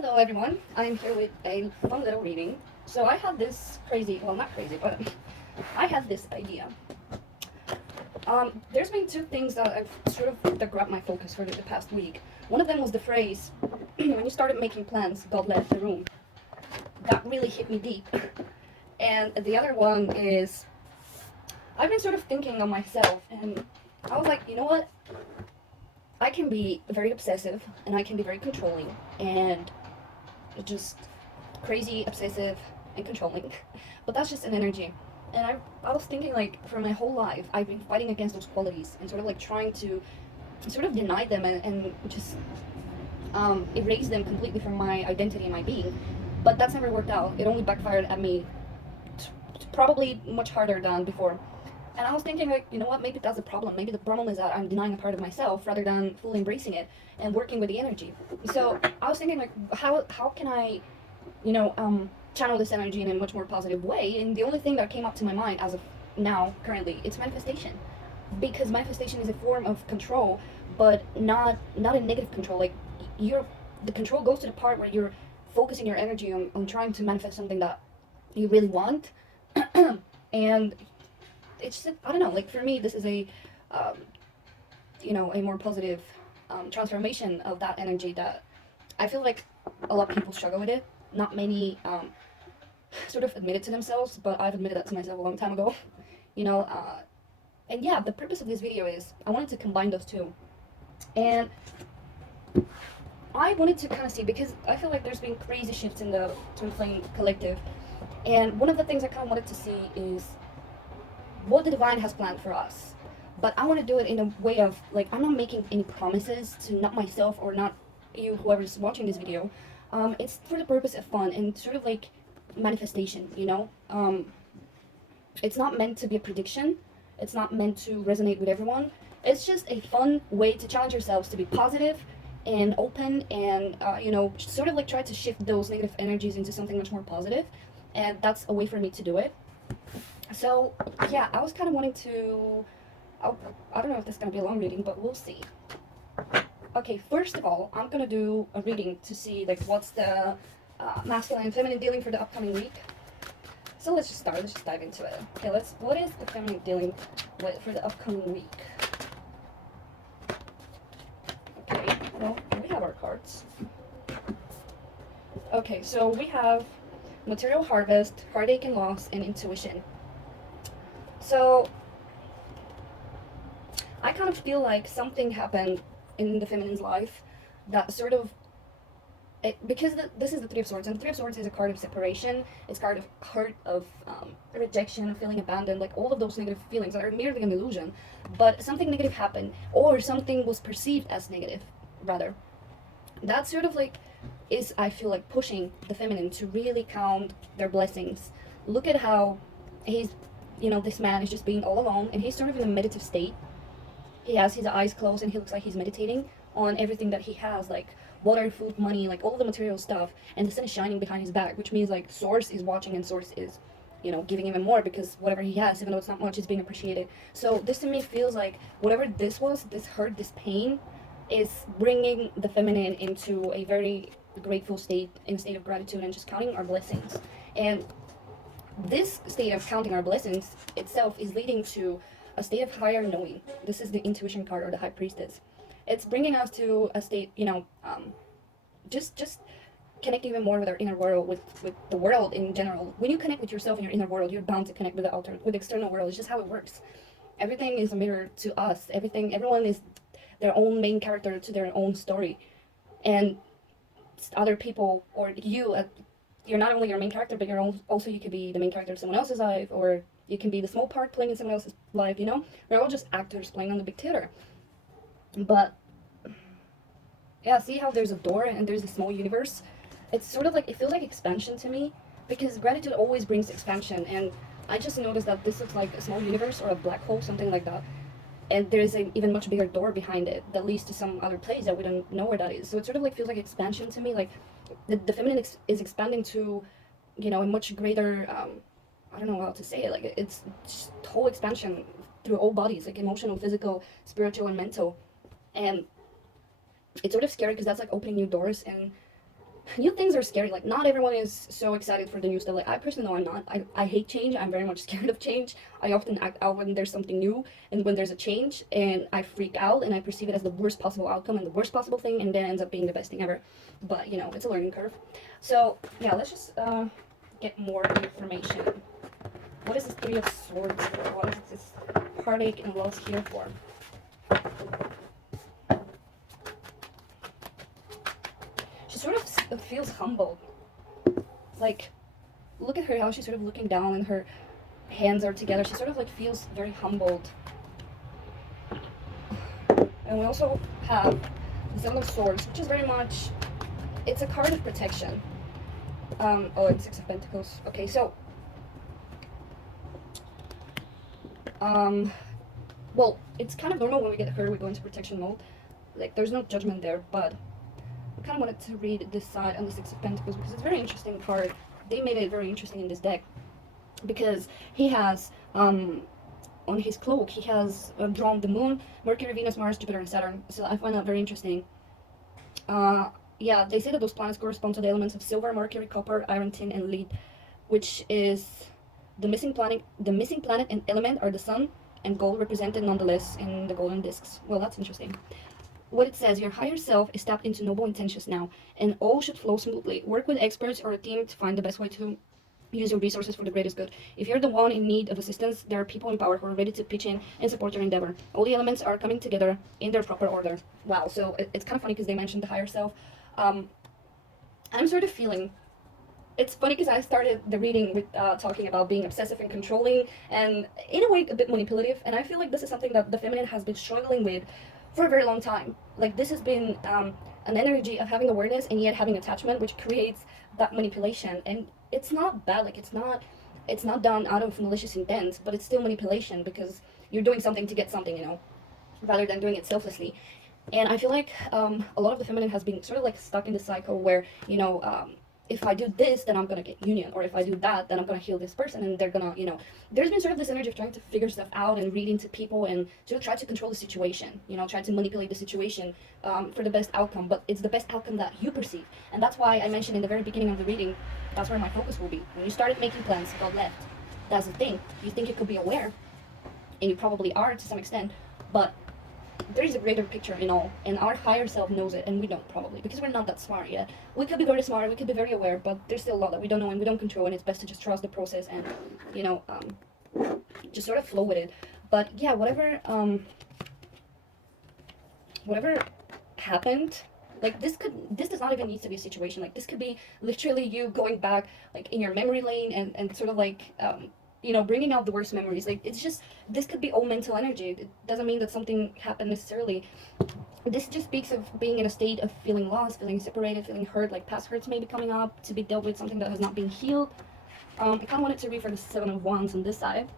Hello everyone, I'm here with a fun little reading. So I had this crazy, well not crazy, but I had this idea. There's been two things that that grabbed my focus for the past week. One of them was the phrase, when you started making plans, God left the room. That really hit me deep. And the other one is, I've been sort of thinking on myself, and I was like, you know what? I can be very obsessive, and I can be very controlling, and just crazy, obsessive, and controlling. But that's just an energy. And I was thinking, like, for my whole life, I've been fighting against those qualities and sort of like trying to sort of deny them and just erase them completely from my identity and my being. But that's never worked out. It only backfired at me probably much harder than before. And I was thinking, like, you know what, maybe that's the problem. Maybe the problem is that I'm denying a part of myself rather than fully embracing it and working with the energy. So I was thinking, like, how can I, channel this energy in a much more positive way? And the only thing that came up to my mind as of now, currently, it's manifestation. Because manifestation is a form of control, but not a negative control. Like, the control goes to the part where you're focusing your energy on trying to manifest something that you really want. And it's just, I don't know, like for me this is um, a more positive transformation of that energy that I feel like a lot of people struggle with it. Not many sort of admit it to themselves, but I've admitted that to myself a long time ago. you know uh, and yeah, the purpose of this video is I wanted to combine those two. And I wanted to kind of see, because I feel like there's been crazy shifts in the Twin Flame collective, and one of the things I kind of wanted to see is what the divine has planned for us. But I want to do it in a way of, like, I'm not making any promises to, not myself or not you, whoever's watching this video. It's for the purpose of fun and sort of like manifestation. It's not meant to be a prediction. It's not meant to resonate with everyone. It's just a fun way to challenge yourselves to be positive and open and, sort of like try to shift those negative energies into something much more positive. And that's a way for me to do it. So, yeah, I was kind of wanting to, I don't know if this is going to be a long reading, but we'll see. Okay, first of all, I'm going to do a reading to see, like, what's the masculine and feminine dealing for the upcoming week. So let's just start, let's just dive into it. Okay, what is the feminine dealing with for the upcoming week? Okay, well, we have our cards. Okay, so we have material harvest, heartache and loss, and intuition. So I kind of feel like something happened in the feminine's life that sort of, because this is the Three of Swords, and the Three of Swords is a card of separation. It's a card of hurt, of rejection, feeling abandoned, like all of those negative feelings that are merely an illusion. But something negative happened, or something was perceived as negative, rather. That sort of like is, I feel like, pushing the feminine to really count their blessings. Look at how this man is just being all alone, and he's sort of in a meditative state. He has his eyes closed, and he looks like he's meditating on everything that he has, like water, food, money, like all of the material stuff, and the sun is shining behind his back, which means like Source is watching, and Source is, giving him more, because whatever he has, even though it's not much, is being appreciated. So this to me feels like whatever this was, this hurt, this pain, is bringing the feminine into a very grateful state, in a state of gratitude and just counting our blessings. And this state of counting our blessings itself is leading to a state of higher knowing. This is the intuition card, or the High Priestess. It's bringing us to a state, just connect even more with our inner world, with the world in general. When you connect with yourself in your inner world, you're bound to connect with with the external world. It's just how it works. Everything is a mirror to us. Everyone is their own main character to their own story. And other people, or you're not only your main character, but also you could be the main character of someone else's life, or you can be the small part playing in someone else's life. We're all just actors playing on the big theater. But yeah, see how there's a door and there's a small universe? It's sort of like, it feels like expansion to me, because gratitude always brings expansion. And I just noticed that this looks like a small universe or a black hole, something like that. And there's an even much bigger door behind it that leads to some other place that we don't know where that is. So it sort of like feels like expansion to me, like the feminine is expanding to, a much greater, I don't know how to say it, like it's just whole expansion through all bodies, like emotional, physical, spiritual, and mental. And it's sort of scary, because that's like opening new doors. And new things are scary. Like, not everyone is so excited for the new stuff. Like, I personally know I'm not. I hate change. I'm very much scared of change. I often act out when there's something new and when there's a change, and I freak out and I perceive it as the worst possible outcome and the worst possible thing, and then it ends up being the best thing ever. But, you know, it's a learning curve. So, yeah, let's just get more information. What is this Three of Swords for? What is this heartache and loss here for? She sort of feels humbled. Like, look at her, how she's sort of looking down and her hands are together. She sort of like feels very humbled. And we also have the Seven of Swords, which is very much, it's a card of protection. Oh, and Six of Pentacles. Okay, so well, it's kind of normal when we get hurt, we go into protection mode. Like, there's no judgment there, but I kind of wanted to read this side on the Six of Pentacles because it's a very interesting card. They made it very interesting in this deck because he has, on his cloak, he has drawn the Moon, Mercury, Venus, Mars, Jupiter, and Saturn. So I find that very interesting. Yeah, they say that those planets correspond to the elements of silver, mercury, copper, iron, tin, and lead, which is the missing planet. The missing planet and element are the sun and gold, represented nonetheless in the golden discs. Well, that's interesting. What it says, your higher self is tapped into noble intentions now, and all should flow smoothly. Work with experts or a team to find the best way to use your resources for the greatest good. If you're the one in need of assistance, there are people in power who are ready to pitch in and support your endeavor. All the elements are coming together in their proper order. Wow, so it's kind of funny because they mentioned the higher self. I'm sort of feeling, it's funny because I started the reading with talking about being obsessive and controlling and in a way a bit manipulative, and I feel like this is something that the feminine has been struggling with for a very long time. Like, this has been an energy of having awareness and yet having attachment, which creates that manipulation. And it's not bad, like it's not done out of malicious intent, but it's still manipulation because you're doing something to get something, you know, rather than doing it selflessly. And I feel like a lot of the feminine has been sort of like stuck in the cycle where, you know, if I do this, then I'm gonna get union, or if I do that, then I'm gonna heal this person, and they're gonna, you know, there's been sort of this energy of trying to figure stuff out and read into people and sort of try to control the situation, you know, try to manipulate the situation for the best outcome, but it's the best outcome that you perceive. And that's why I mentioned in the very beginning of the reading, that's where my focus will be. When you started making plans, God left. That's the thing. You think you could be aware, and you probably are to some extent, but there is a greater picture in all, and our higher self knows it, and we don't, probably, because we're not that smart yet. We could be very smart, we could be very aware, but there's still a lot that we don't know and we don't control, and it's best to just trust the process and, you know, just sort of flow with it. But yeah, whatever happened, like, this does not even need to be a situation. Like, this could be literally you going back, like, in your memory lane and sort of like, you know, bringing out the worst memories. Like, it's just, this could be all mental energy. It doesn't mean that something happened necessarily. This just speaks of being in a state of feeling lost, feeling separated, feeling hurt, like past hurts may be coming up to be dealt with, something that has not been healed. I kind of wanted to read for the Seven of Wands on this side.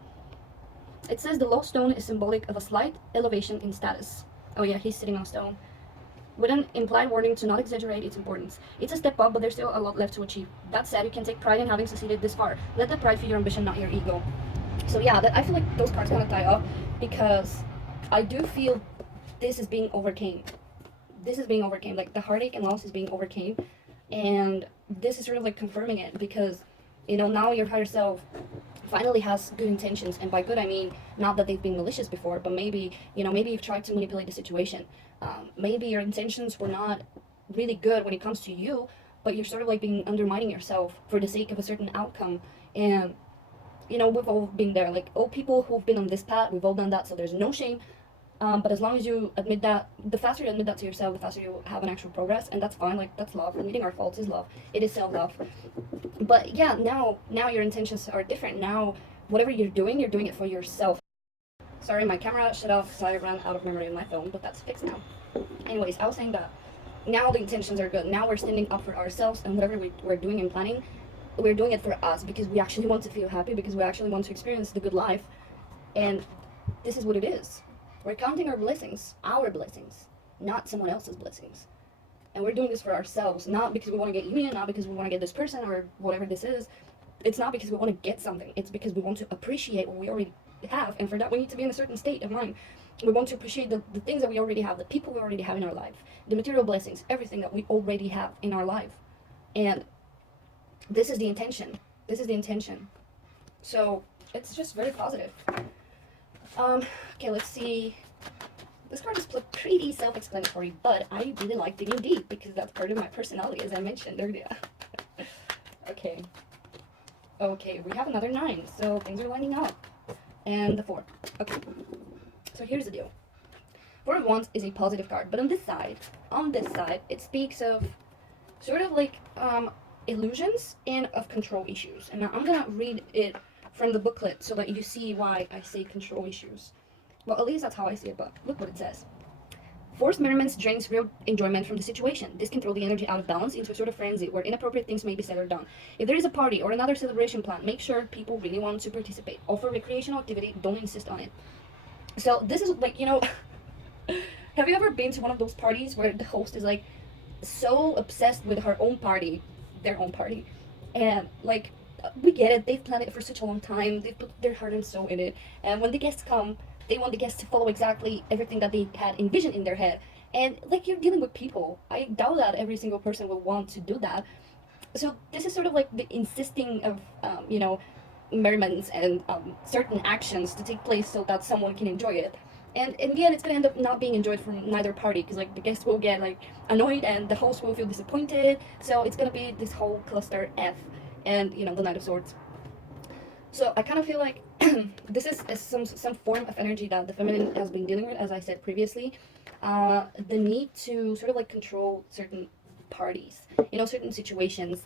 It says the low stone is symbolic of a slight elevation in status. Oh yeah, he's sitting on a stone. With an implied warning to not exaggerate its importance. It's a step up, but there's still a lot left to achieve. That said, you can take pride in having succeeded this far. Let the pride feed your ambition, not your ego. So yeah, I feel like those cards kind of tie up, because I do feel this is being overcame. This is being overcame. Like, the heartache and loss is being overcame, and this is sort of like confirming it, because, you know, now your higher self finally has good intentions, and by good I mean not that they've been malicious before, but maybe, you know, maybe you've tried to manipulate the situation. Maybe your intentions were not really good when it comes to you, but you're sort of like being undermining yourself for the sake of a certain outcome. And, you know, we've all been there. Like, all people who've been on this path, we've all done that, so there's no shame. But as long as you admit that, the faster you admit that to yourself, the faster you have an actual progress, and that's fine. Like, that's love. Admitting our faults is love. It is self-love. But yeah, now your intentions are different. Now, whatever you're doing it for yourself. Sorry, my camera shut off because I ran out of memory on my phone, but that's fixed now. Anyways, I was saying that now the intentions are good. Now we're standing up for ourselves, and whatever we're doing and planning, we're doing it for us, because we actually want to feel happy, because we actually want to experience the good life. And this is what it is. We're counting our blessings, not someone else's blessings. And we're doing this for ourselves, not because we want to get union, not because we want to get this person or whatever this is. It's not because we want to get something. It's because we want to appreciate what we already have, and for that we need to be in a certain state of mind. We want to appreciate the things that we already have, the people we already have in our life, the material blessings, everything that we already have in our life. And this is the intention. This is the intention. So it's just very positive. Okay, let's see. This card is pretty self-explanatory, but I really like digging deep because that's part of my personality, as I mentioned earlier. Okay. Okay, we have another 9, so things are lining up. And the 4. Okay. So here's the deal. 4 of Wands is a positive card, but on this side, it speaks of sort of like illusions and of control issues. And now I'm gonna read it from the booklet so that you see why I say control issues. Well, at least that's how I see it, but look what it says. Forced merriment drains real enjoyment from the situation. This can throw the energy out of balance into a sort of frenzy where inappropriate things may be said or done. If there is a party or another celebration planned, make sure people really want to participate. Offer recreational activity, don't insist on it. So this is like, you know, have you ever been to one of those parties where the host is like so obsessed with her own party, their own party, and like, we get it, they've planned it for such a long time, they've put their heart and soul in it, and when the guests come, they want the guests to follow exactly everything that they had envisioned in their head. And like, you're dealing with people. I doubt that every single person will want to do that. So this is sort of like the insisting of, you know, merriments and certain actions to take place so that someone can enjoy it. And in the end, it's gonna end up not being enjoyed from neither party because like the guests will get like annoyed and the host will feel disappointed. So it's gonna be this whole cluster F, and you know, the Knight of Swords. So I kind of feel like this is some form of energy that the feminine has been dealing with, as I said previously. The need to sort of like control certain parties, you know, certain situations.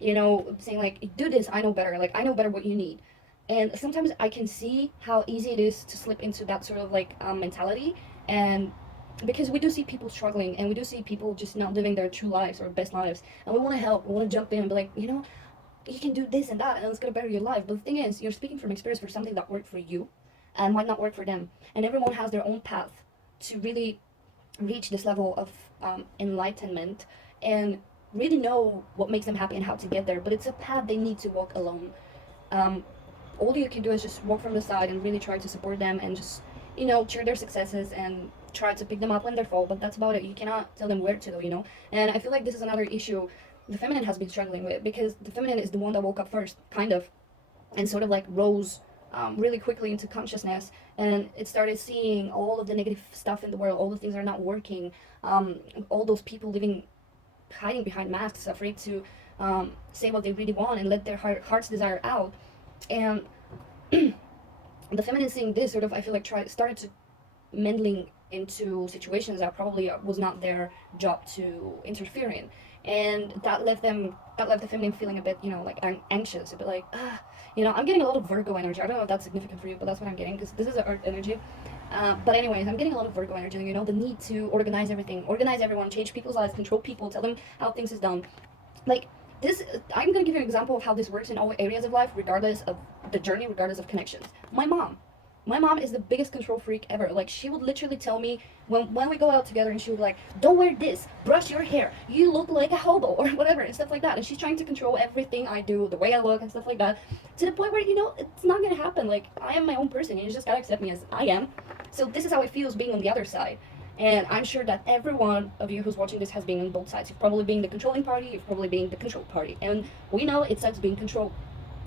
You know, saying like, do this, I know better. Like, I know better what you need. And sometimes I can see how easy it is to slip into that sort of like mentality. And because we do see people struggling and we do see people just not living their true lives or best lives. And we want to help, we want to jump in and be like, you know, you can do this and that and it's going to better your life. But the thing is, you're speaking from experience for something that worked for you and might not work for them. And everyone has their own path to really reach this level of enlightenment and really know what makes them happy and how to get there. But it's a path they need to walk alone. All you can do is just walk from the side and really try to support them and just, you know, cheer their successes and try to pick them up when they fall. But that's about it. You cannot tell them where to go, you know. And I feel like this is another issue the feminine has been struggling with, because the feminine is the one that woke up first, kind of, and sort of like rose really quickly into consciousness, and it started seeing all of the negative stuff in the world, all the things that are not working, all those people living, hiding behind masks, afraid to say what they really want and let their heart's desire out. And the feminine seeing this sort of, I feel like, started to meddling into situations that probably was not their job to interfere in, and that left the feminine feeling a bit, you know, like anxious, a bit like, you know, I'm getting a lot of Virgo energy. I don't know if that's significant for you, but that's what I'm getting, because this is an Earth energy. But anyways, I'm getting a lot of Virgo energy, you know, the need to organize everything, organize everyone, change people's lives, control people, tell them how things is done. Like this, I'm gonna give you an example of how this works in all areas of life, regardless of the journey, regardless of connections. My mom is the biggest control freak ever. Like, she would literally tell me when we go out together, and she would like, don't wear this, brush your hair, you look like a hobo, or whatever, and stuff like that. And she's trying to control everything I do, the way I look and stuff like that, to the point where, you know, it's not gonna happen. Like, I am my own person, and you just gotta accept me as I am. So this is how it feels being on the other side. And I'm sure that every one of you who's watching this has been on both sides. You've probably been the controlling party, you've probably been the controlled party. And we know it sucks being controlled.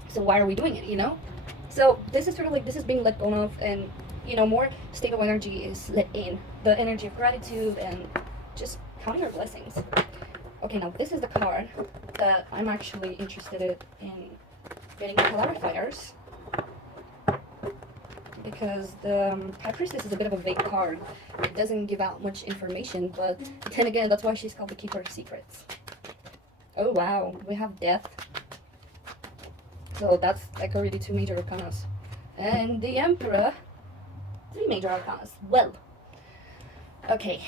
So why are we doing it, you know? So this is sort of like, this is being let go of, and, you know, more stable energy is let in. The energy of gratitude and just counting our blessings. Okay, now this is the card that I'm actually interested in getting clarifiers, because the High Priestess is a bit of a vague card. It doesn't give out much information, but then again, that's why she's called the Keeper of Secrets. Oh wow, we have Death. So that's like already 2 major arcanas. And the Emperor, 3 major arcanas. Well, okay.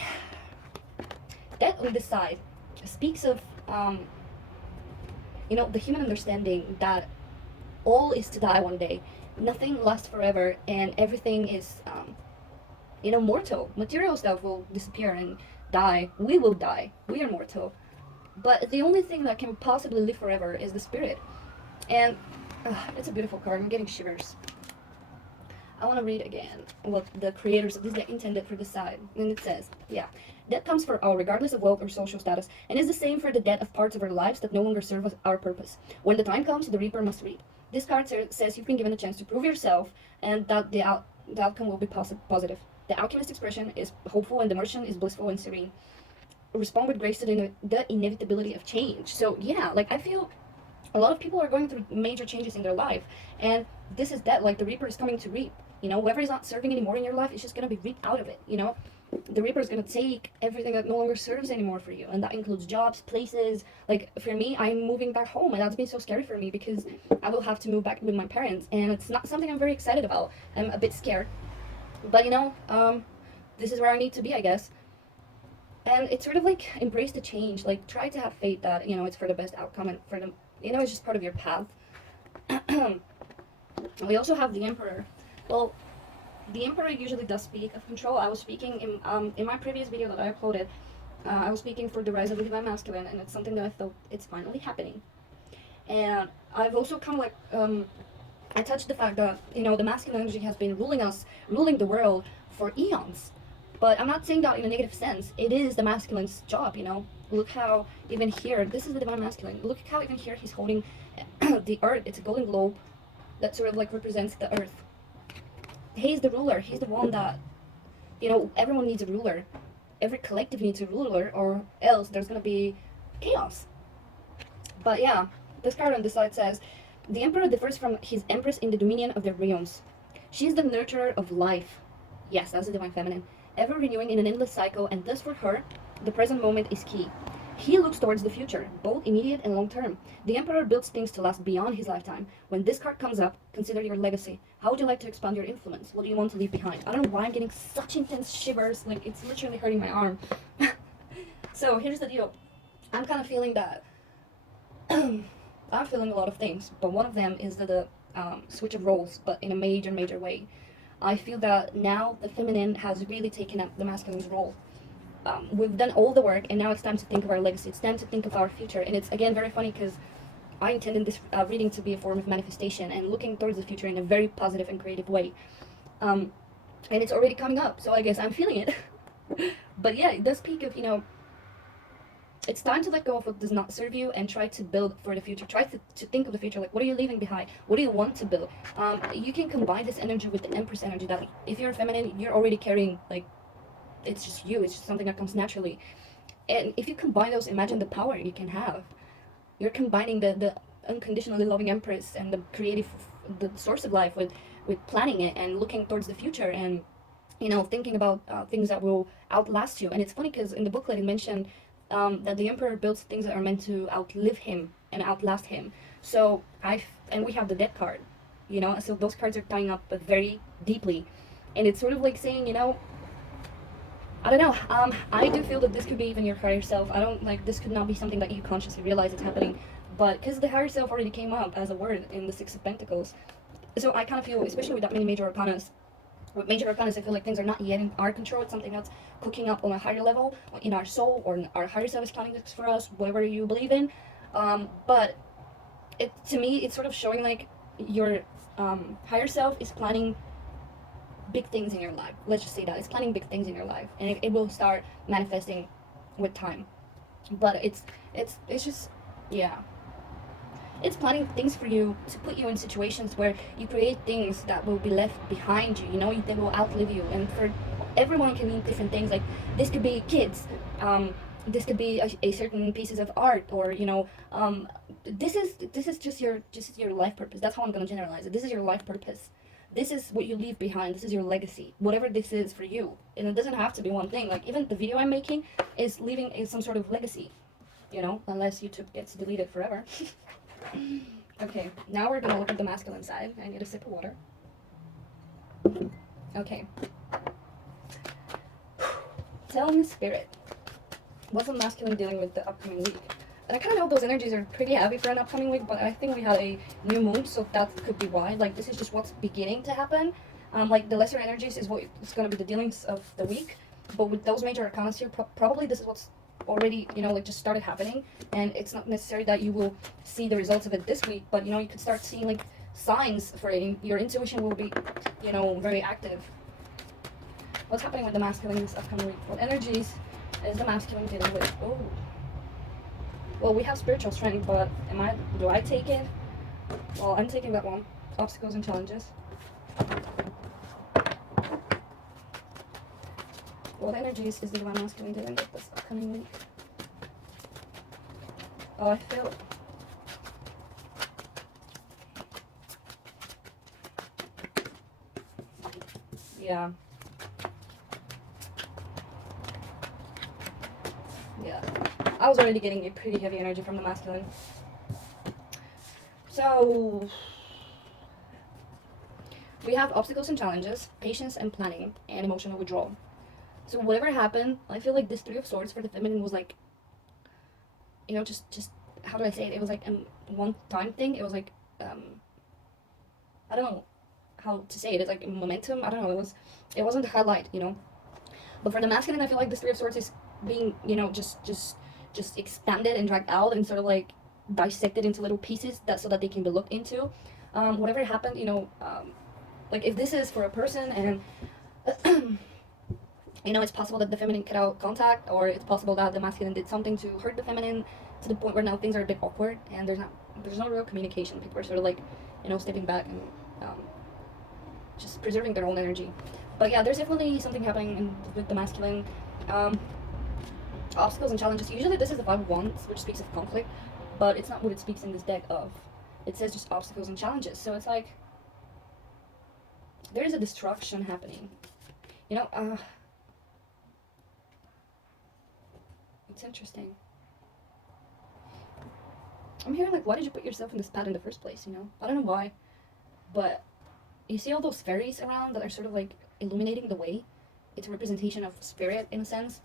Death on this side speaks of, you know, the human understanding that all is to die one day. Nothing lasts forever, and everything is, you know, mortal. Material stuff will disappear and die. We will die. We are mortal. But the only thing that can possibly live forever is the spirit. And it's a beautiful card. I'm getting shivers. I want to read again what the creators of this deck intended for this side. And it says, yeah, death comes for all, regardless of wealth or social status, and is the same for the death of parts of our lives that no longer serve us our purpose. When the time comes, the reaper must reap. This card says you've been given a chance to prove yourself, and that the outcome will be positive. The alchemist expression is hopeful, and the merchant is blissful and serene. Respond with grace to the inevitability of change. So yeah, like I feel a lot of people are going through major changes in their life, and this is that, like the reaper is coming to reap. You know, whoever is not serving anymore in your life is just going to be reaped out of it. You know, the reaper is going to take everything that no longer serves anymore for you, and that includes jobs, places. Like for me, I'm moving back home, and that's been so scary for me because I will have to move back with my parents, and it's not something I'm very excited about. I'm a bit scared, but you know, this is where I need to be, I guess. And it's sort of like embrace the change, like try to have faith that, you know, it's for the best outcome and for the, you know, it's just part of your path. We also have the Emperor. Well, the Emperor usually does speak of control. I was speaking in my previous video that I uploaded, I was speaking for the rise of the divine masculine, and it's something that I felt it's finally happening. And I've also kind of like, I touched the fact that, you know, the masculine energy has been ruling the world for eons. But I'm not saying that in a negative sense. It is the masculine's job, you know. Look how even here, this is the divine masculine. Look how even here he's holding the earth. It's a golden globe that sort of like represents the earth. He's the ruler. He's the one that, you know, everyone needs a ruler. Every collective needs a ruler, or else there's going to be chaos. But yeah, this card on this side says, the Emperor differs from his Empress in the dominion of their realms. She is the nurturer of life. Yes, that's the divine feminine. Ever renewing in an endless cycle, and thus for her, the present moment is key. He looks towards the future, both immediate and long term. The Emperor builds things to last beyond his lifetime. When this card comes up, consider your legacy. How would you like to expand your influence? What do you want to leave behind? I don't know why I'm getting such intense shivers, like it's literally hurting my arm. So here's the deal. I'm kind of feeling that, I'm feeling a lot of things, but one of them is the switch of roles, but in a major way. I feel that now the feminine has really taken up the masculine's role. We've done all the work, and now it's time to think of our legacy. It's time to think of our future. And it's, again, very funny because I intended this reading to be a form of manifestation and looking towards the future in a very positive and creative way. And it's already coming up, so I guess I'm feeling it. But yeah, it does speak of, you know, it's time to let go of what does not serve you and try to build for the future. Try to think of the future, like what are you leaving behind? What do you want to build? You can combine this energy with the Empress energy, that if you're feminine, you're already carrying, like, it's just you, it's just something that comes naturally. And if you combine those, imagine the power you can have. You're combining the unconditionally loving Empress and the creative, the source of life with planning it and looking towards the future and, you know, thinking about things that will outlast you. And it's funny because in the booklet it mentioned that the Emperor builds things that are meant to outlive him and outlast him. So and we have the death card, you know, so those cards are tying up very deeply. And it's sort of like saying, you know, I don't know, I do feel that this could be even your higher self. I don't, like, this could not be something that you consciously realize it's happening, but because the higher self already came up as a word in the Six of Pentacles. So I kind of feel, especially with that many major arcanas, with major arcanas, I feel like things are not yet in our control. It's something that's cooking up on a higher level, in our soul, or in our higher self is planning this for us, whatever you believe in. But to me, it's sort of showing like your higher self is planning big things in your life. Let's just say that. It's planning big things in your life, and it will start manifesting with time. But it's just, yeah. It's planning things for you to put you in situations where you create things that will be left behind you, you know, they will outlive you. And for everyone can mean different things. Like, this could be kids, this could be a certain pieces of art, or, you know, this is just your life purpose. That's how I'm going to generalize it. This is your life purpose. This is what you leave behind. This is your legacy, whatever this is for you. And it doesn't have to be one thing. Like, even the video I'm making is leaving some sort of legacy, you know, unless YouTube gets deleted forever. Okay, now we're gonna look at the masculine side. I need a sip of water. Okay. Tell me, Spirit, what's the masculine dealing with the upcoming week? And I kind of know those energies are pretty heavy for an upcoming week, but I think we had a new moon, so that could be why. Like, this is just what's beginning to happen. Like, the lesser energies is what it's gonna be the dealings of the week. But with those major arcana here, probably this is what's already, you know, like, just started happening. And it's not necessary that you will see the results of it this week, but, you know, you could start seeing, like, signs for it. Your intuition will be, very active. What's happening with the masculine this upcoming week? What energies is the masculine dealing with? Oh. Well, we have spiritual strength, but do I take it? Well, I'm taking that one. Obstacles and challenges. What energies is the divine masculine dealing with this upcoming week? Oh, I feel it. Yeah. Yeah. I was already getting a pretty heavy energy from the masculine. So, we have obstacles and challenges, patience and planning, and emotional withdrawal. So whatever happened, I feel like this Three of Swords for the feminine was like, just how do I say it? It was like a one-time thing. It was like, I don't know how to say it. It's like momentum. I don't know. It wasn't the highlight, But for the masculine, I feel like this Three of Swords is being, just expanded and dragged out and sort of like dissected into little pieces so that they can be looked into. Whatever happened, like if this is for a person and it's possible that the feminine cut out contact, or it's possible that the masculine did something to hurt the feminine to the point where now things are a bit awkward and there's no real communication. People are sort of like, stepping back and just preserving their own energy. But yeah, there's definitely something happening with the masculine. Obstacles and challenges. Usually this is the Five of Wands, which speaks of conflict, but it's not what it speaks in this deck of. It says just obstacles and challenges. So it's like there is a destruction happening. It's interesting. I'm hearing like, why did you put yourself in this path in the first place, I don't know why, but you see all those fairies around that are sort of like illuminating the way. It's a representation of spirit in a sense.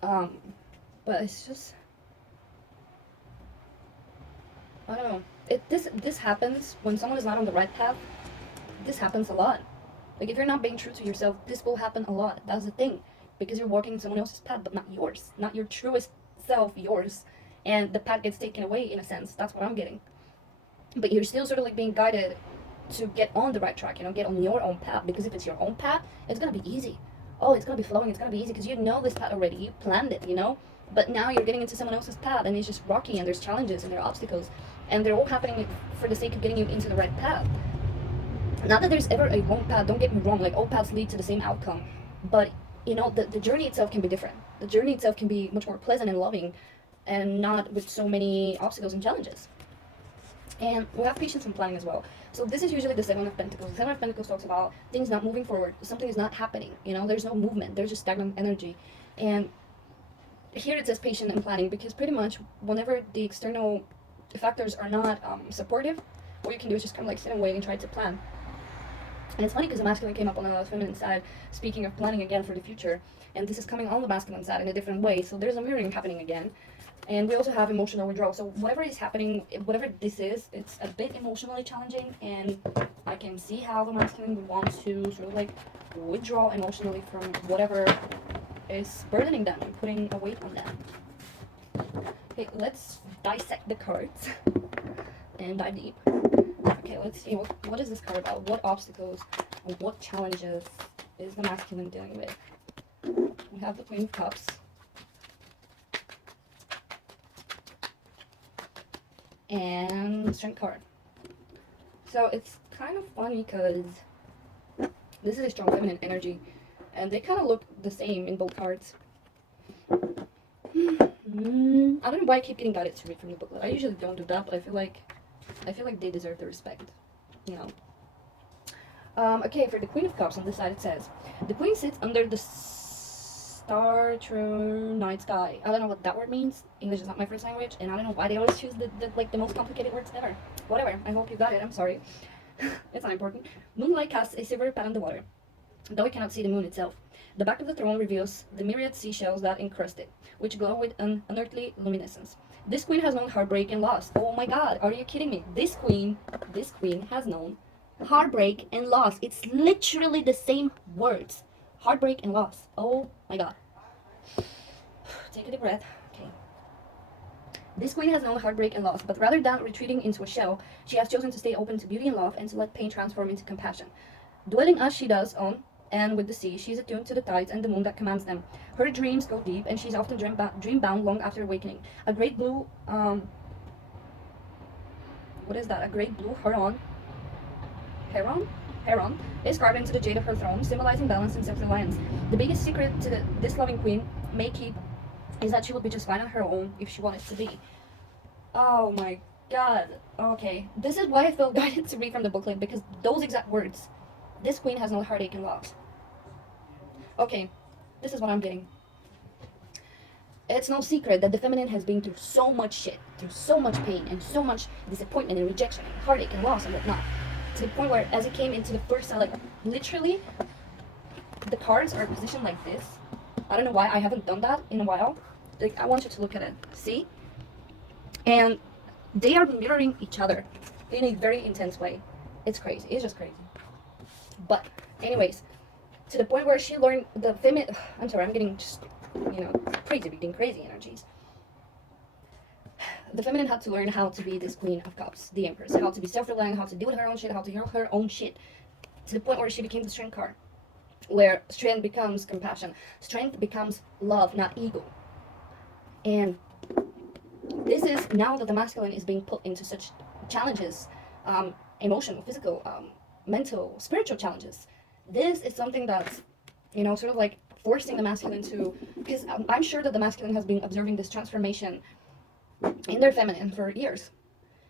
But it's just, I don't know. This happens when someone is not on the right path. This happens a lot. Like if you're not being true to yourself, this will happen a lot. That's the thing. Because you're walking someone else's path, but not yours. Not your truest self, yours. And the path gets taken away in a sense. That's what I'm getting. But you're still sort of like being guided to get on the right track, get on your own path. Because if it's your own path, it's going to be easy. Oh, it's going to be flowing, it's going to be easy because you know this path already. You planned it, But now you're getting into someone else's path and it's just rocky and there's challenges and there are obstacles. And they're all happening for the sake of getting you into the right path. Not that there's ever a wrong path, don't get me wrong. Like all paths lead to the same outcome. But, the journey itself can be different. The journey itself can be much more pleasant and loving and not with so many obstacles and challenges. And we have patience and planning as well. So this is usually the Seven of Pentacles. The Seven of Pentacles talks about things not moving forward. Something is not happening. There's no movement. There's just stagnant energy. And here it says patient and planning because pretty much whenever the external factors are not supportive, what you can do is just kind of like sit and wait and try to plan. And it's funny because the masculine came up on the feminine side, speaking of planning again for the future. And this is coming on the masculine side in a different way. So there's a mirroring happening again. And we also have emotional withdrawal. So whatever is happening, whatever this is, it's a bit emotionally challenging. And I can see how the masculine would want to sort of like withdraw emotionally from whatever is burdening them and putting a weight on them. Okay, let's dissect the cards and dive deep. Okay, let's see, what is this card about? What obstacles and what challenges is the masculine dealing with? We have the Queen of Cups. And Strength card. So it's kind of funny because this is a strong feminine energy. And they kind of look the same in both cards. I don't know why I keep getting guided to read from the booklet. I usually don't do that, but I feel like they deserve the respect, Okay, for the Queen of Cups on this side it says, the Queen sits under the star true night sky. I don't know what that word means. English is not my first language, and I don't know why they always choose the most complicated words ever. Whatever, I hope you got it, I'm sorry. It's not important. Moonlight casts a silver pad on the water, though I cannot see the moon itself. The back of the throne reveals the myriad seashells that encrust it, which glow with an unearthly luminescence. This queen has known heartbreak and loss. Oh my god, are you kidding me? This queen has known heartbreak and loss. It's literally the same words. Heartbreak and loss. Oh my god. Take a deep breath. Okay. This queen has known heartbreak and loss, but rather than retreating into a shell, she has chosen to stay open to beauty and love and to let pain transform into compassion. Dwelling as she does on and with the sea, she is attuned to the tides and the moon that commands them. Her dreams go deep, and she's often dream-bound long after awakening. A great blue, what is that? A great blue heron is carved into the jade of her throne, symbolizing balance and self-reliance. The biggest secret to this loving queen may keep is that she would be just fine on her own if she wanted to be. Oh my god. Okay. This is why I felt guided to read from the booklet, because those exact words. This queen has no heartache and loss. Okay. This is what I'm getting. It's no secret that the feminine has been through so much shit, through so much pain, and so much disappointment and rejection, and heartache and loss and whatnot. To the point where, as it came into the first side, like, literally, the cards are positioned like this. I don't know why I haven't done that in a while. Like, I want you to look at it. See? And they are mirroring each other in a very intense way. It's crazy. It's just crazy. But, anyways, to the point where she learned the feminine. I'm sorry, I'm getting just, crazy reading, crazy energies. The feminine had to learn how to be this queen of cups, the empress, how to be self-reliant, how to deal with her own shit, how to heal her own shit, to the point where she became the strength card, where strength becomes compassion, strength becomes love, not ego. And this is now that the masculine is being put into such challenges, emotional, physical, mental, spiritual challenges. This is something that's, sort of like forcing the masculine to, because I'm sure that the masculine has been observing this transformation in their feminine for years,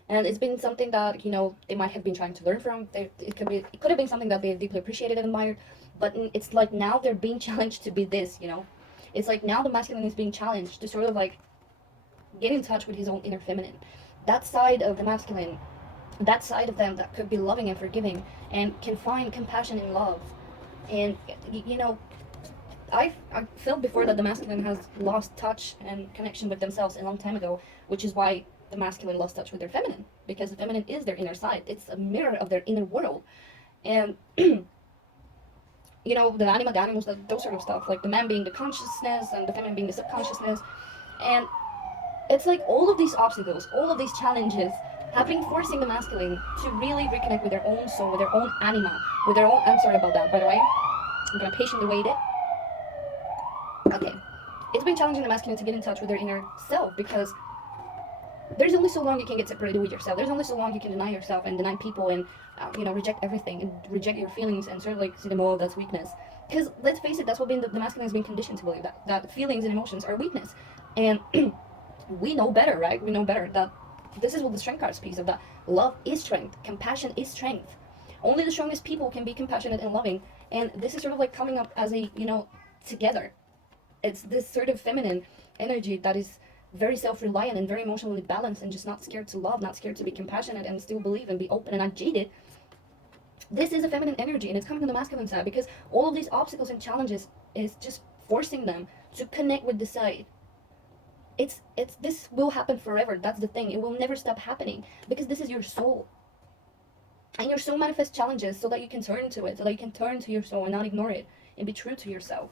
and it's been something that they might have been trying to learn from. It could have been something that they deeply appreciated and admired, but it's like now they're being challenged to be this. It's like now the masculine is being challenged to sort of like get in touch with his own inner feminine, that side of the masculine, that side of them that could be loving and forgiving and can find compassion and love. And I felt before that the masculine has lost touch and connection with themselves a long time ago, which is why the masculine lost touch with their feminine, because the feminine is their inner side. It's a mirror of their inner world. And the anima, the animals, those sort of stuff, like the man being the consciousness and the feminine being the subconsciousness. And it's like all of these obstacles, all of these challenges have been forcing the masculine to really reconnect with their own soul, with their own anima, with their own. I'm sorry about that, by the way. I'm gonna patiently wait it. Okay. It's been challenging the masculine to get in touch with their inner self, because there's only so long you can get separated with yourself. There's only so long you can deny yourself and deny people and, reject everything and reject your feelings and sort of like see them all as weakness. Because let's face it, that's what the masculine has been conditioned to believe, that feelings and emotions are weakness. And we know better, right? We know better that this is what the strength card speaks of, that love is strength, compassion is strength. Only the strongest people can be compassionate and loving. And this is sort of like coming up as a, together. It's this sort of feminine energy that is very self-reliant and very emotionally balanced and just not scared to love, not scared to be compassionate and still believe and be open and not jaded. This is a feminine energy, and it's coming from the masculine side, because all of these obstacles and challenges is just forcing them to connect with the side. This will happen forever. That's the thing. It will never stop happening, because this is your soul. And your soul manifests challenges so that you can turn to it, so that you can turn to your soul and not ignore it and be true to yourself.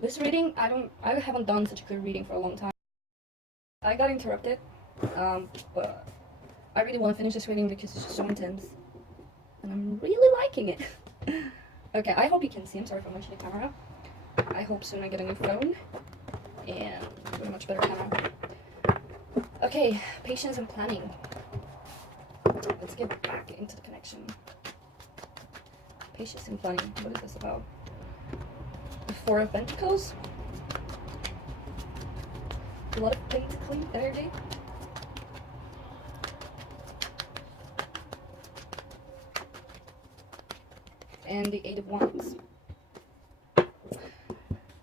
This reading, I haven't done such a clear reading for a long time. I got interrupted, but I really want to finish this reading because it's just so intense. And I'm really liking it. Okay, I hope you can see. I'm sorry for mentioning the camera. I hope soon I get a new phone and a much better camera. Okay, patience and planning. Let's get back into the connection. Patience and planning. What is this about? The Four of Pentacles. A lot of Pentacle energy. And the Eight of Wands.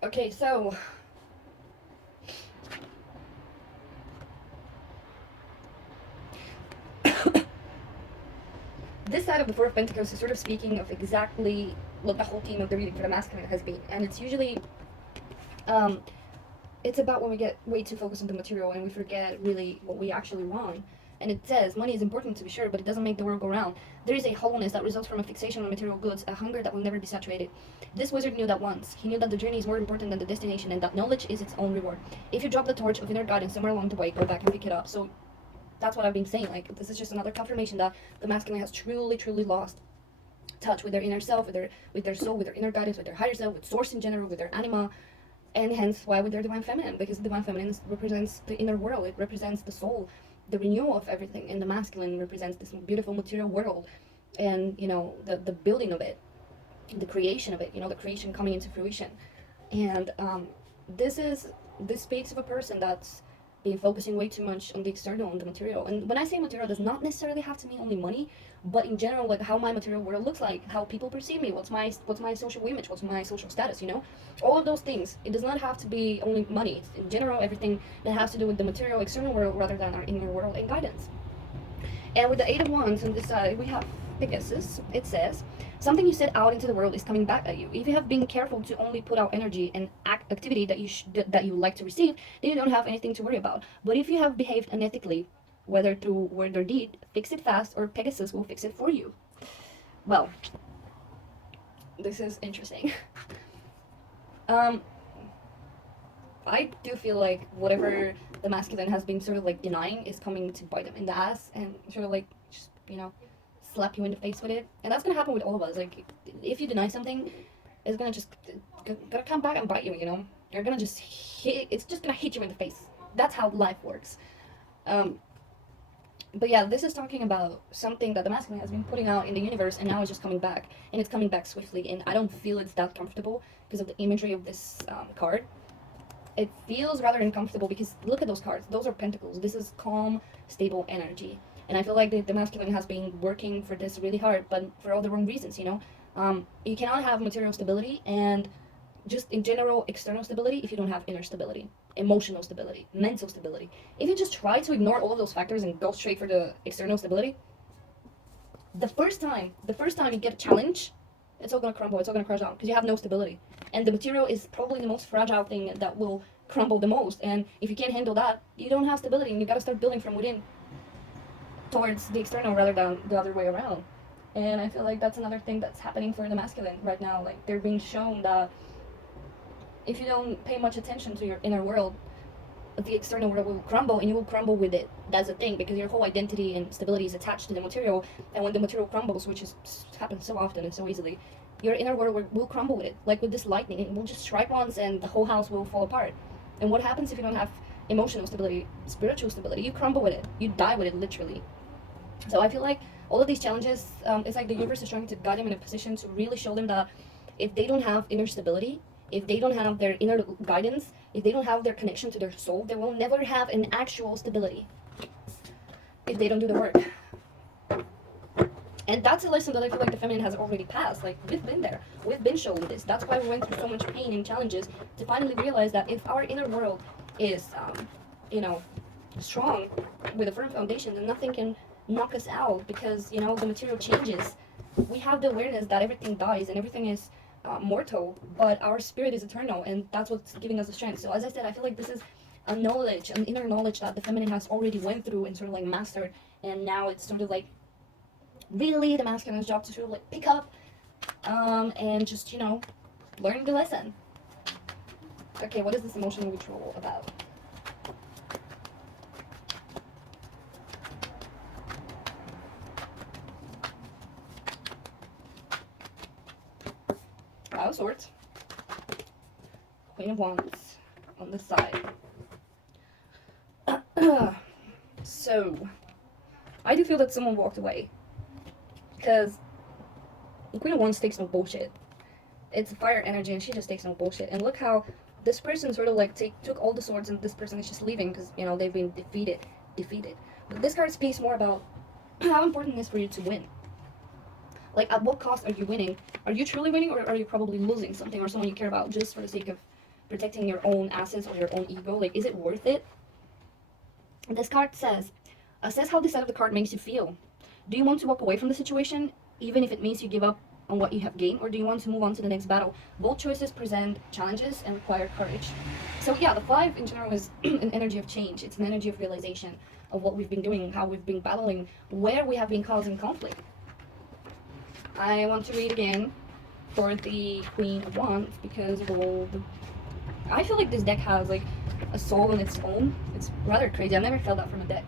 Okay, so this side of the Four of Pentacles is sort of speaking of exactly what the whole theme of the reading for the masculine has been. And it's usually, it's about when we get way too focused on the material and we forget really what we actually want. And it says, money is important to be sure, but it doesn't make the world go round. There is a hollowness that results from a fixation on material goods, a hunger that will never be saturated. This wizard knew that once. He knew that the journey is more important than the destination, and that knowledge is its own reward. If you drop the torch of inner guidance somewhere along the way, go back and pick it up. So that's what I've been saying. Like, this is just another confirmation that the masculine has truly, truly lost touch with their inner self, with their soul, with their inner guidance, with their higher self, with source in general, with their anima, and hence why with their divine feminine, because the divine feminine represents the inner world, it represents the soul, the renewal of everything, and the masculine represents this beautiful material world, and the building of it, the creation of it, the creation coming into fruition. And this speaks of a person that's been focusing way too much on the external, on the material. And when I say material, it does not necessarily have to mean only money, but in general, like how my material world looks like, how people perceive me, what's my social image, what's my social status, all of those things. It does not have to be only money. It's in general everything that has to do with the material external world rather than our inner world and guidance. And with the Eight of Wands on this side, we have Pegasus. It says, something you set out into the world is coming back at you. If you have been careful to only put out energy and activity that you like to receive, then you don't have anything to worry about. But if you have behaved unethically, whether through word or deed, fix it fast or Pegasus will fix it for you. Well, this is interesting. I do feel like whatever the masculine has been sort of like denying is coming to bite them in the ass and sort of like just, slap you in the face with it. And that's gonna happen with all of us. Like, if you deny something, it's gonna come back and bite you, You're gonna just it's just gonna hit you in the face. That's how life works. But yeah, this is talking about something that the masculine has been putting out in the universe, and now it's just coming back, and it's coming back swiftly, and I don't feel it's that comfortable because of the imagery of this card. It feels rather uncomfortable because look at those cards. Those are pentacles. This is calm, stable energy. And I feel like the masculine has been working for this really hard, but for all the wrong reasons, You cannot have material stability and just in general external stability if you don't have inner stability, emotional stability, mental stability. If you just try to ignore all of those factors and go straight for the external stability, the first time you get a challenge, it's all gonna crumble, it's all gonna crash down because you have no stability. And the material is probably the most fragile thing that will crumble the most. And if you can't handle that, you don't have stability, and you gotta start building from within towards the external rather than the other way around. And I feel like that's another thing that's happening for the masculine right now. Like, they're being shown that if you don't pay much attention to your inner world, the external world will crumble, and you will crumble with it. That's the thing, because your whole identity and stability is attached to the material, and when the material crumbles, which happens so often and so easily, your inner world will crumble with it. Like with this lightning, it will just strike once and the whole house will fall apart. And what happens if you don't have emotional stability, spiritual stability? You crumble with it. You die with it, literally. So I feel like all of these challenges, it's like the universe is trying to guide them in a position to really show them that if they don't have inner stability, if they don't have their inner guidance, if they don't have their connection to their soul, they will never have an actual stability if they don't do the work. And that's a lesson that I feel like the feminine has already passed. Like, we've been there. We've been shown this. That's why we went through so much pain and challenges to finally realize that if our inner world is, strong with a firm foundation, then nothing can knock us out because, the material changes. We have the awareness that everything dies and everything is mortal, but our spirit is eternal, and that's what's giving us the strength. So as I said, I feel like this is a knowledge, an inner knowledge that the feminine has already went through and sort of like mastered, and now it's sort of like really the masculine's job to sort of like pick up and just learn the lesson. Okay, what is this emotional withdrawal about? Five of Swords, Queen of Wands on this side. So, I do feel that someone walked away because the Queen of Wands takes no bullshit. It's fire energy, and she just takes no bullshit. And look how this person sort of like took all the swords, and this person is just leaving because they've been defeated. But this card speaks more about how important it is for you to win. Like, at what cost are you winning? Are you truly winning, or are you probably losing something or someone you care about just for the sake of protecting your own assets or your own ego? Like, is it worth it? And this card says, assess how this side of the card makes you feel. Do you want to walk away from the situation, even if it means you give up on what you have gained, or do you want to move on to the next battle? Both choices present challenges and require courage. So yeah, the 5 in general is an energy of change. It's an energy of realization of what we've been doing, how we've been battling, where we have been causing conflict. I want to read again for the Queen of Wands because I feel like this deck has like a soul on its own. It's rather crazy. I've never felt that from a deck.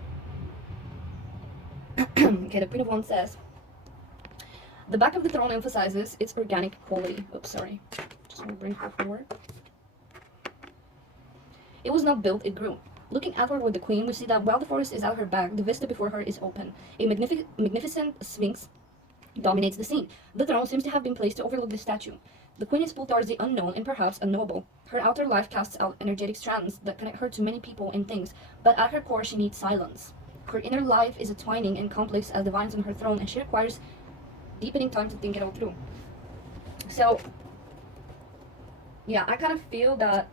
Okay, the Queen of Wands says, the back of the throne emphasizes its organic quality. Oops, sorry. Just want to bring her forward. It was not built, it grew. Looking outward with the Queen, we see that while the forest is at her back, the vista before her is open. A magnificent sphinx dominates the scene. The throne seems to have been placed to overlook the statue. The Queen is pulled towards the unknown and perhaps unknowable. Her outer life casts out energetic strands that connect her to many people and things, but at her core she needs silence. Her inner life is entwining and complex as the vines on her throne, and she requires deepening time to think it all through. So, yeah, I kind of feel that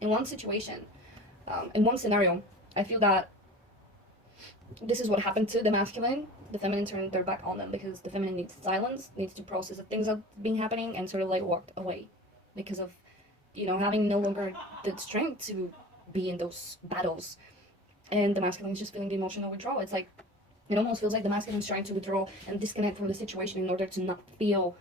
in one situation, in one scenario, I feel that this is what happened to the masculine. The feminine turned their back on them because the feminine needs silence, needs to process the things that have been happening, and sort of like walked away because of, you know, having no longer the strength to be in those battles. And the masculine is just feeling the emotional withdrawal. It's like, it almost feels like the masculine is trying to withdraw and disconnect from the situation in order to not feel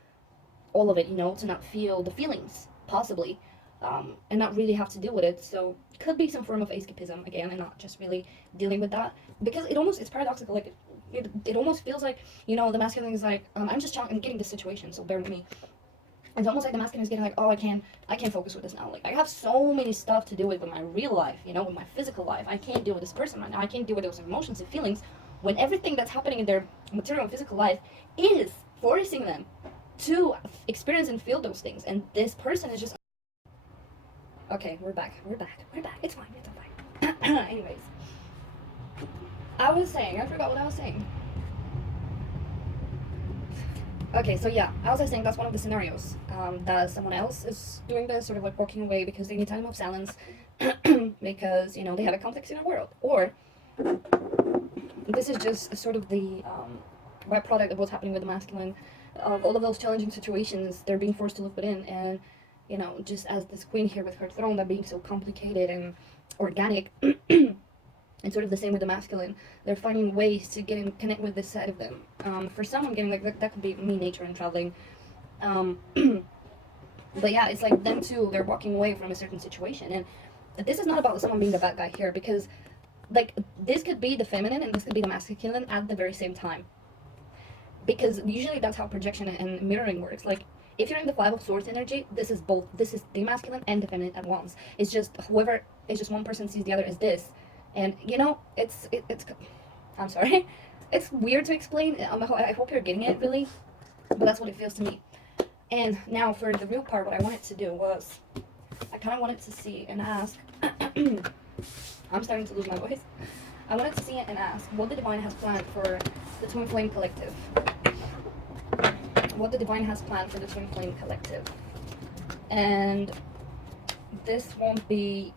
all of it, you know, to not feel the feelings, possibly, and not really have to deal with it. So it could be some form of escapism, again, and not just really dealing with that. Because it's paradoxical, like, it almost feels like, you know, the masculine is like, I'm getting this situation, so bear with me. It's almost like the masculine is getting like, oh, I can't focus with this now. Like, I have so many stuff to deal with my real life, you know, with my physical life. I can't deal with this person right now. I can't deal with those emotions and feelings when everything that's happening in their material and physical life is forcing them to experience and feel those things. And this person is just... Okay, we're back. It's fine, it's fine. Anyways. I forgot what I was saying. Okay, so yeah, as I was saying, that's one of the scenarios, that someone else is doing this, sort of like walking away because they need time of silence, because, you know, they have a complex inner world. Or this is just sort of the byproduct of what's happening with the masculine, of all of those challenging situations they're being forced to look within. And, you know, just as this queen here with her throne, that being so complicated and organic, and sort of the same with the masculine, they're finding ways to get in, connect with this side of them. For some, I'm getting like that could be me, nature, and traveling. But yeah, it's like them too, they're walking away from a certain situation. And this is not about someone being the bad guy here, because like this could be the feminine and this could be the masculine at the very same time. Because usually that's how projection and mirroring works. Like, if you're in the 5 of Swords energy, this is both. This is the masculine and the feminine at once. It's just one person sees the other as this. And, you know, it's I'm sorry. It's weird to explain. I hope you're getting it, really. But that's what it feels to me. And now for the real part, what I wanted to do was, I kind of wanted to see and ask, I'm starting to lose my voice. I wanted to see it and ask what the Divine has planned for the Twin Flame Collective. What the Divine has planned for the Twin Flame Collective. And this won't be